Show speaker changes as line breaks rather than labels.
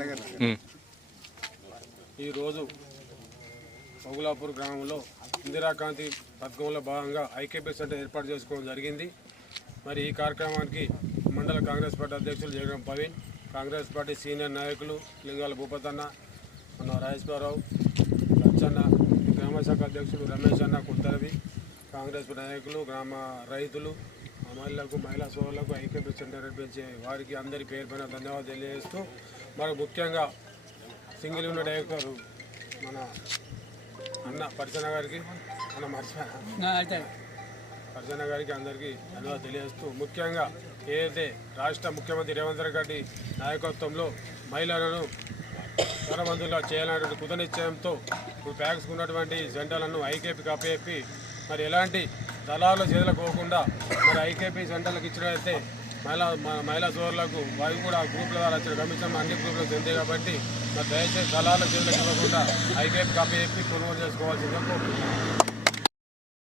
దగ్గర
ఈరోజు పగులాపూర్ గ్రామంలో ఇందిరాకాంతి పథకంలో భాగంగా ఐకేపీ సెంటర్ ఏర్పాటు చేసుకోవడం జరిగింది. మరి ఈ కార్యక్రమానికి మండల కాంగ్రెస్ పార్టీ అధ్యక్షులు జగన్ ప్రవీణ్ కాంగ్రెస్ పార్టీ సీనియర్ నాయకులు లింగాల భూపతన్న మన రాజేశ్వరరావు లచ్చన్న గ్రామ శాఖ అధ్యక్షులు రమేష్ అన్న కుత్తరవి కాంగ్రెస్ నాయకులు గ్రామ రైతులు మహిళలకు మహిళా సోదరులకు ఐకేపీ సెంటర్ నడిపించే వారికి అందరి పేరు పైన ధన్యవాదాలు తెలియజేస్తూ మరి ముఖ్యంగా సింగిల్ యూనిట్ డైరెక్టర్ మన అన్న పరిచన గారికి మన మర్చిపోయా పరిచన గారికి అందరికీ ధన్యవాదాలు తెలియజేస్తూ ముఖ్యంగా ఏదైతే రాష్ట్ర ముఖ్యమంత్రి రేవంత్ రెడ్డి నాయకత్వంలో మహిళలను ధనవంతులుగా చేయాలనేటువంటి కృతనిశ్చయంతో ఇప్పుడు ప్యాక్స్ ఉన్నటువంటి జెండాలను ఐకేపీకి అప్పచెప్పి మరి ఎలాంటి దళాల చేతులకు పోకుండా మరి ఐకేపీ సెంటర్లకు ఇచ్చినట్లయితే మహిళా మ- మహిళా సోదరులకు వారికి కూడా గ్రూప్ల ద్వారా వచ్చిన కమిషన్ అన్ని గ్రూపులకు చెందే కాబట్టి మరి దయచేసి దళాల చేతులకు ఇవ్వకుండా ఐకేపీ కాపీ చెప్పి కొనుగోలు చేసుకోవాల్సిందిగా కోరుతున్నాను